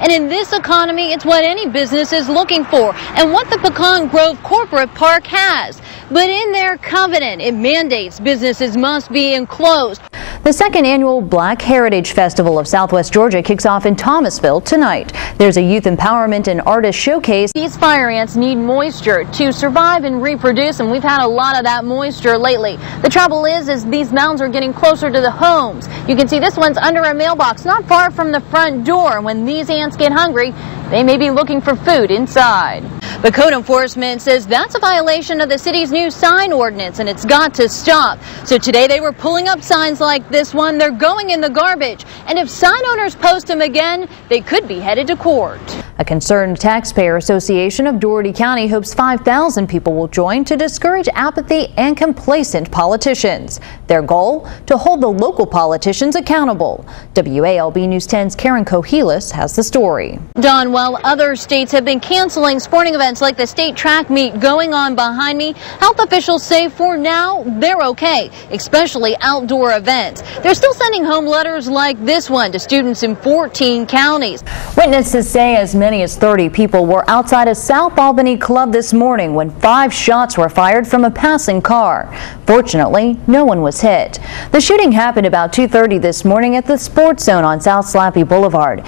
And in this economy, it's what any business is looking for and what the Pecan Grove Corporate Park has. But in their covenant, it mandates businesses must be enclosed. The second annual Black Heritage Festival of Southwest Georgia kicks off in Thomasville tonight. There's a youth empowerment and artist showcase. These fire ants need moisture to survive and reproduce, and we've had a lot of that moisture lately. The trouble is these mounds are getting closer to the homes. You can see this one's under a mailbox not far from the front door. When these ants get hungry, they may be looking for food inside. But code enforcement says that's a violation of the city's new sign ordinance, and it's got to stop. So today they were pulling up signs like this one. They're going in the garbage. And if sign owners post them again, they could be headed to court. A concerned taxpayer association of Dougherty County hopes 5,000 people will join to discourage apathy and complacent politicians. Their goal? To hold the local politicians accountable. WALB News 10's Karen Kohelis has the story. Don, while other states have been canceling sporting events like the state track meet going on behind me, health officials say for now they're okay, especially outdoor events. They're still sending home letters like this one to students in 14 counties. Witnesses say as many as 30 people were outside a South Albany club this morning when 5 shots were fired from a passing car. Fortunately, no one was hit. The shooting happened about 2:30 this morning at the Sports Zone on South Slappy Boulevard.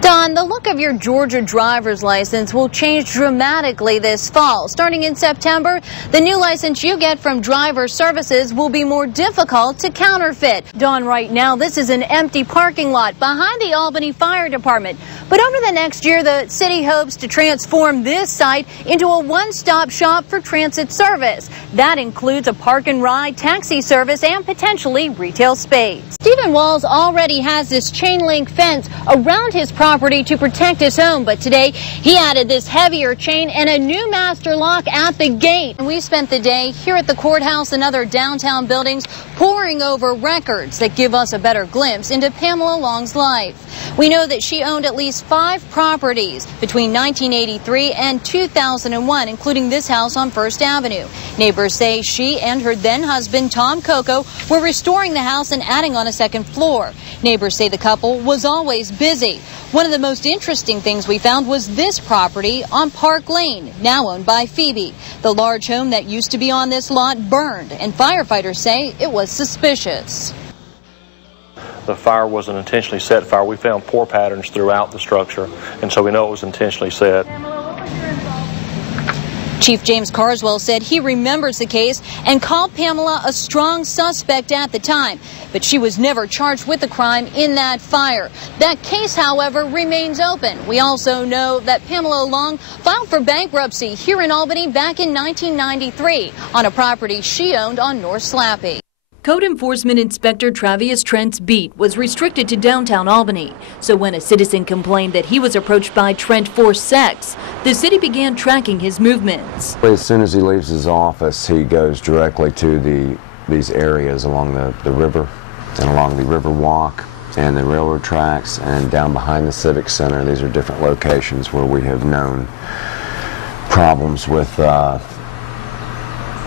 Don, the look of your Georgia driver's license will change dramatically this fall. Starting in September, the new license you get from Driver Services will be more difficult to counterfeit. Don, right now, this is an empty parking lot behind the Albany Fire Department. But over the next year, the city hopes to transform this site into a one-stop shop for transit service. That includes a park and ride, taxi service, and potentially retail space. Stephen Walls already has this chain link fence around his property to protect his home, but today he added this heavier chain and a new master lock at the gate. And we spent the day here at the courthouse and other downtown buildings poring over records that give us a better glimpse into Pamela Long's life. We know that she owned at least 5 properties between 1983 and 2001, including this house on First Avenue. Neighbors say she and her then husband, Tom Coco, were restoring the house and adding on a second floor. Neighbors say the couple was always busy. One of the most interesting things we found was this property on Park Lane, now owned by Phoebe. The large home that used to be on this lot burned, and firefighters say it was suspicious. The fire was an intentionally set fire. We found pour patterns throughout the structure, and so we know it was intentionally set. Chief James Carswell said he remembers the case and called Pamela a strong suspect at the time, but she was never charged with the crime in that fire. That case, however, remains open. We also know that Pamela Long filed for bankruptcy here in Albany back in 1993 on a property she owned on North Slappy. Code Enforcement Inspector Travius Trent's beat was restricted to downtown Albany, so when a citizen complained that he was approached by Trent for sex, the city began tracking his movements. As soon as he leaves his office, he goes directly to these areas along the river and along the river walk and the railroad tracks and down behind the Civic Center. These are different locations where we have known problems with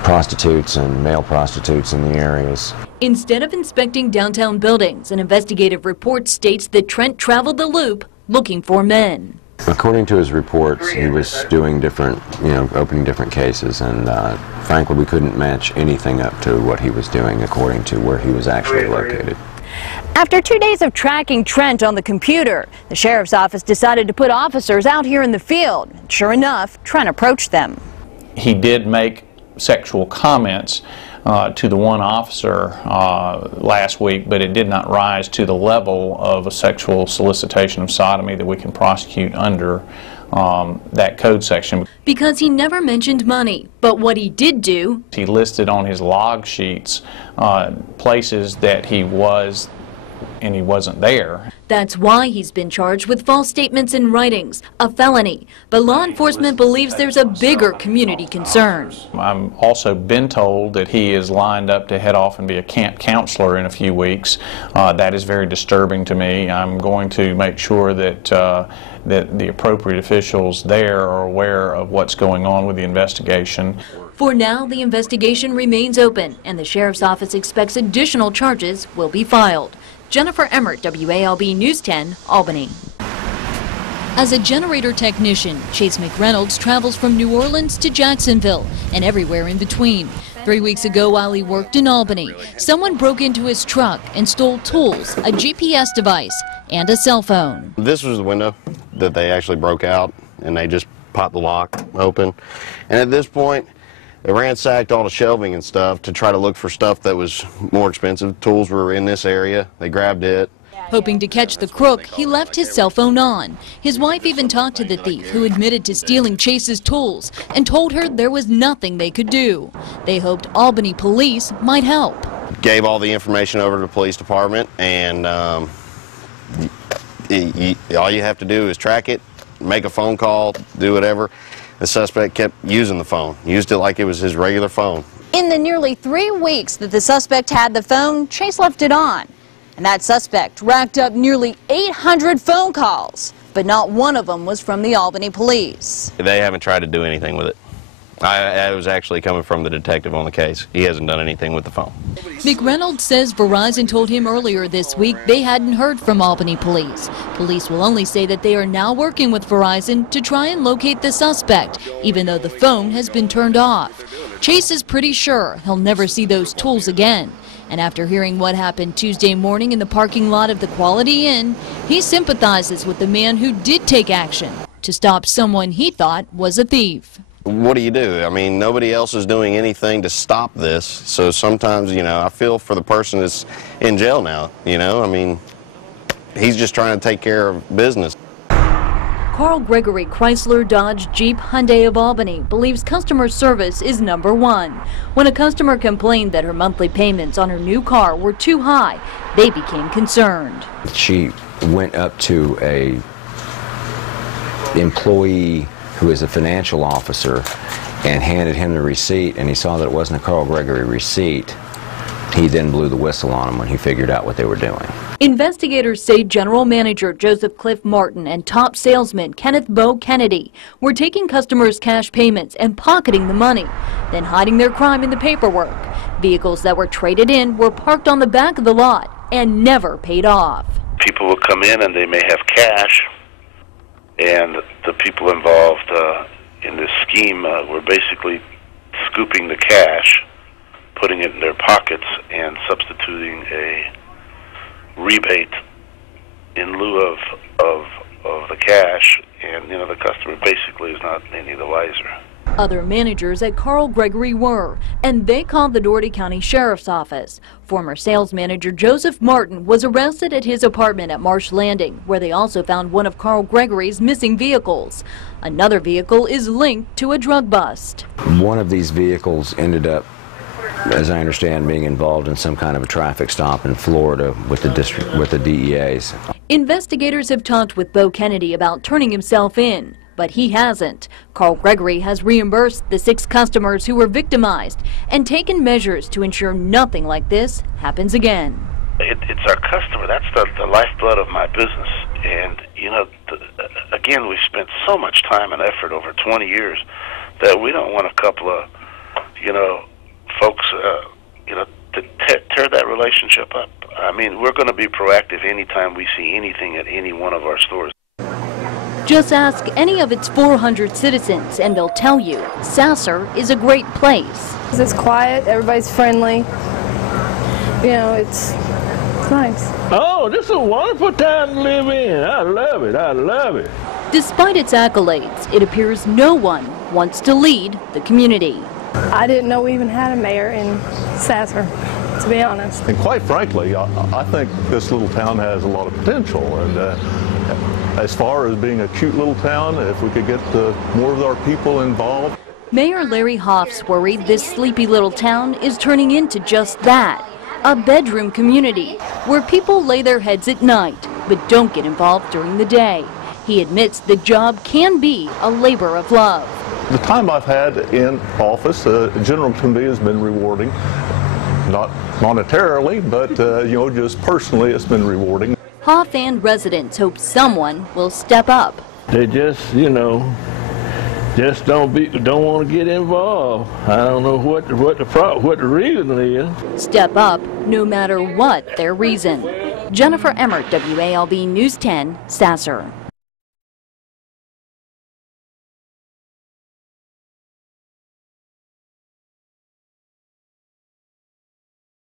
prostitutes and male prostitutes in the areas. Instead of inspecting downtown buildings, an investigative report states that Trent traveled the loop looking for men. According to his reports, he was doing different, opening different cases, and frankly, we couldn't match anything up to what he was doing according to where he was actually located. After 2 days of tracking Trent on the computer, the sheriff's office decided to put officers out here in the field. Sure enough, Trent approached them. He did make sexual comments to the one officer last week, but it did not rise to the level of a sexual solicitation of sodomy that we can prosecute under that code section. Because he never mentioned money, but what he did do, he listed on his log sheets places that he was and he wasn't there. That's why he's been charged with false statements and writings, a felony. But law enforcement believes there's a bigger community concern. I've also been told that he is lined up to head off and be a camp counselor in a few weeks. That is very disturbing to me. I'm going to make sure that that the appropriate officials there are aware of what's going on with the investigation. For now, the investigation remains open, and the sheriff's office expects additional charges will be filed. Jennifer Emert, WALB News 10, Albany. As a generator technician, Chase McReynolds travels from New Orleans to Jacksonville and everywhere in between. 3 weeks ago, while he worked in Albany, someone broke into his truck and stole tools, a GPS device, and a cell phone. This was the window that they actually broke out, and they just popped the lock open. And at this point, they ransacked all the shelving and stuff to try to look for stuff that was more expensive. Tools were in this area. They grabbed it. Hoping to catch the crook, he left his cell phone on. His wife even talked to the thief, who admitted to stealing Chase's tools and told her there was nothing they could do. They hoped Albany police might help. Gave all the information over to the police department, and all you have to do is track it, make a phone call, do whatever. The suspect kept using the phone, used it like it was his regular phone. In the nearly 3 weeks that the suspect had the phone, Chase left it on. And that suspect racked up nearly 800 phone calls, but not one of them was from the Albany police. They haven't tried to do anything with it. I was actually coming from the detective on the case. He hasn't done anything with the phone. McReynolds says Verizon told him earlier this week they hadn't heard from Albany police. Police will only say that they are now working with Verizon to try and locate the suspect, even though the phone has been turned off. Chase is pretty sure he'll never see those tools again. And after hearing what happened Tuesday morning in the parking lot of the Quality Inn, he sympathizes with the man who did take action to stop someone he thought was a thief. What do you do? I mean, nobody else is doing anything to stop this. So sometimes, you know, I feel for the person that's in jail now, you know. I mean, he's just trying to take care of business. Carl Gregory Chrysler Dodge Jeep Hyundai of Albany believes customer service is #1. When a customer complained that her monthly payments on her new car were too high, they became concerned. She went up to a employee who is a financial officer and handed him the receipt, and he saw that it wasn't a Carl Gregory receipt. He then blew the whistle on him when he figured out what they were doing. Investigators say General Manager Joseph Cliff Martin and top salesman Kenneth Bo Kennedy were taking customers' cash payments and pocketing the money, then hiding their crime in the paperwork. Vehicles that were traded in were parked on the back of the lot and never paid off. People will come in and they may have cash, and the people involved in this scheme were basically scooping the cash, putting it in their pockets, and substituting a rebate in lieu of the cash, and you know, the customer basically is not any the wiser. Other managers at Carl Gregory were, and they called the Dougherty County Sheriff's Office. Former sales manager Joseph Martin was arrested at his apartment at Marsh Landing, where they also found one of Carl Gregory's missing vehicles. Another vehicle is linked to a drug bust. One of these vehicles ended up, as I understand, being involved in some kind of a traffic stop in Florida with the DEAs. Investigators have talked with Bo Kennedy about turning himself in, but he hasn't. Carl Gregory has reimbursed the 6 customers who were victimized and taken measures to ensure nothing like this happens again. It's our customer. That's the lifeblood of my business. And, you know, again, we've spent so much time and effort over 20 years that we don't want a couple of, you know, folks, you know, to tear that relationship up. I mean, we're going to be proactive anytime we see anything at any one of our stores. Just ask any of its 400 citizens and they'll tell you Sasser is a great place. It's quiet, everybody's friendly, you know, it's nice. Oh, this is a wonderful town to live in. I love it, I love it. Despite its accolades, it appears no one wants to lead the community. I didn't know we even had a mayor in Sasser, to be honest. And quite frankly, I think this little town has a lot of potential. And as far as being a cute little town, if we could get more of our people involved. Mayor Larry Hoff's worried this sleepy little town is turning into just that, a bedroom community where people lay their heads at night but don't get involved during the day. He admits the job can be a labor of love. The time I've had in office, general to me has been rewarding. Not monetarily, but you know, just personally it's been rewarding. Hoff and residents hope someone will step up. They just, you know, just don't want to get involved. I don't know what the reason is. Step up no matter what their reason. Jennifer Emert, WALB News 10, Sasser.